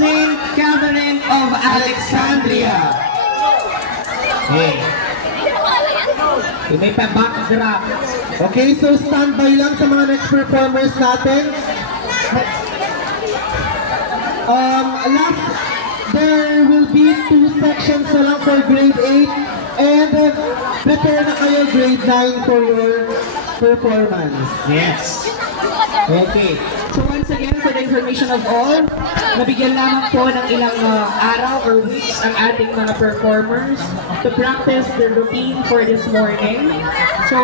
St. Catherine of Alexandria. Okay. May pa-backdrop. Okay, so standby lang sa mga next performers natin. Last, there will be 2 sections na lang for grade 8 and prepare na kayo grade 9 for your performance. Yes. Okay. So once again, for the information of all, nabigyan lamang po ng ilang araw or weeks ang ating mga performers to practice their routine for this morning. So,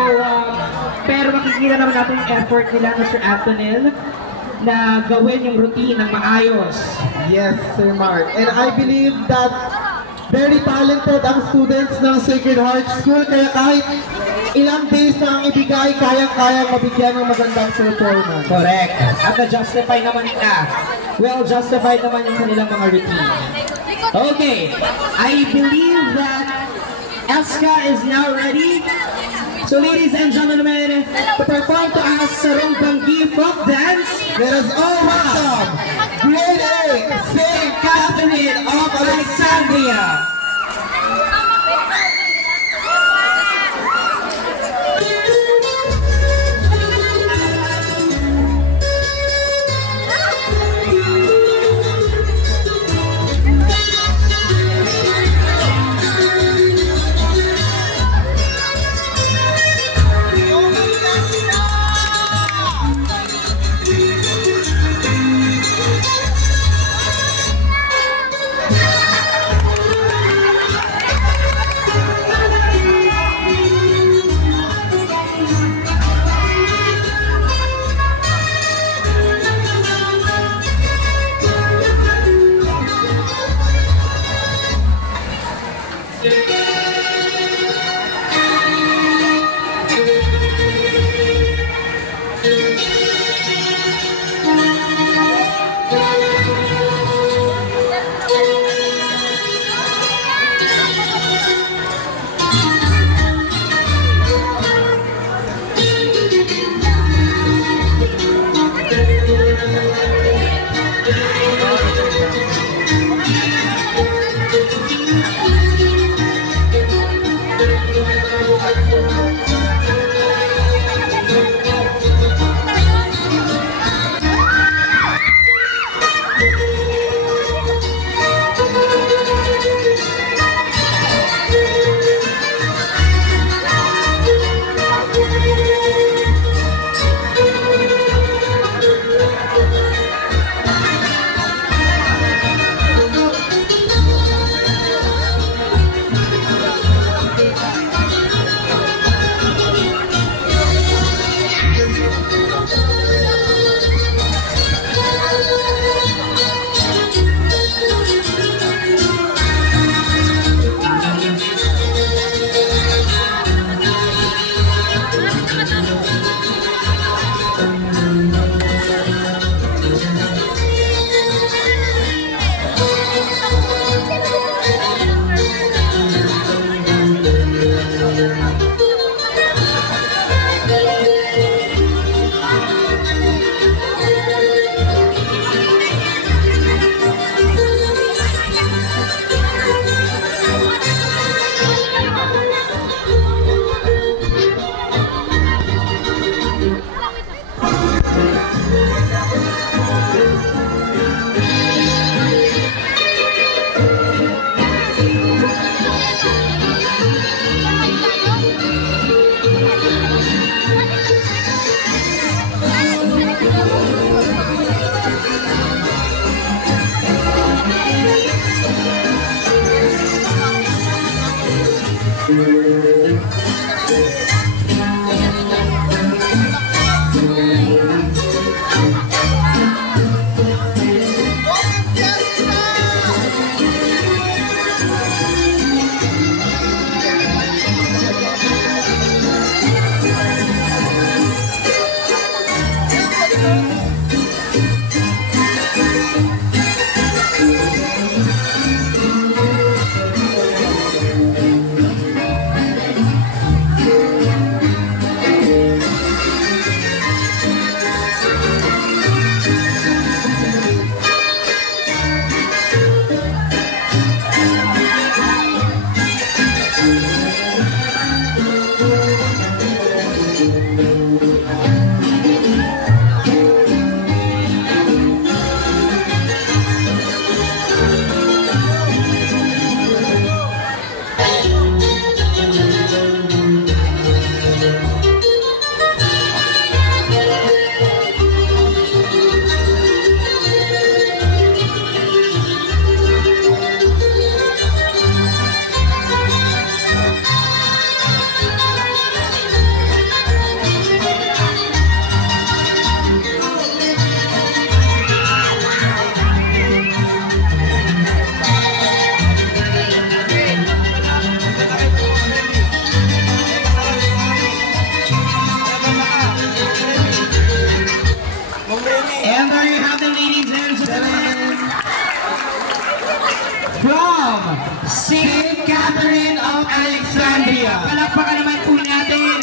pero makikita naman natin yung effort nila, Mr. Antonil, na gawin yung routine ng maayos. Yes, Sir Mark. And I believe that very talented ang students ng Sacred Heart School, kaya kahit ilang days na ang ibigay, kayang-kayang mabigyan ng magandang performance. Correct. At na-justify naman nila. Well, justified naman yung kanilang mga routine. Okay. I believe that Eska is now ready. So ladies and gentlemen, to perform to us Sarong Banggi folk dance, Let us all welcome grade 8 St. Catherine of Alexandria. from St. Catherine of Alexandria. Palakpakan naman po natin.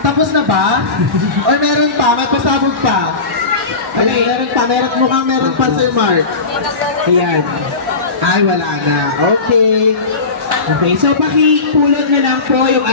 Tapos na ba? Or meron pa? May pasabog pa? Okay, mukhang meron pa, Sir Mark. Ayan. Ay, wala na. Okay. Okay, so pakipulot na lang po yung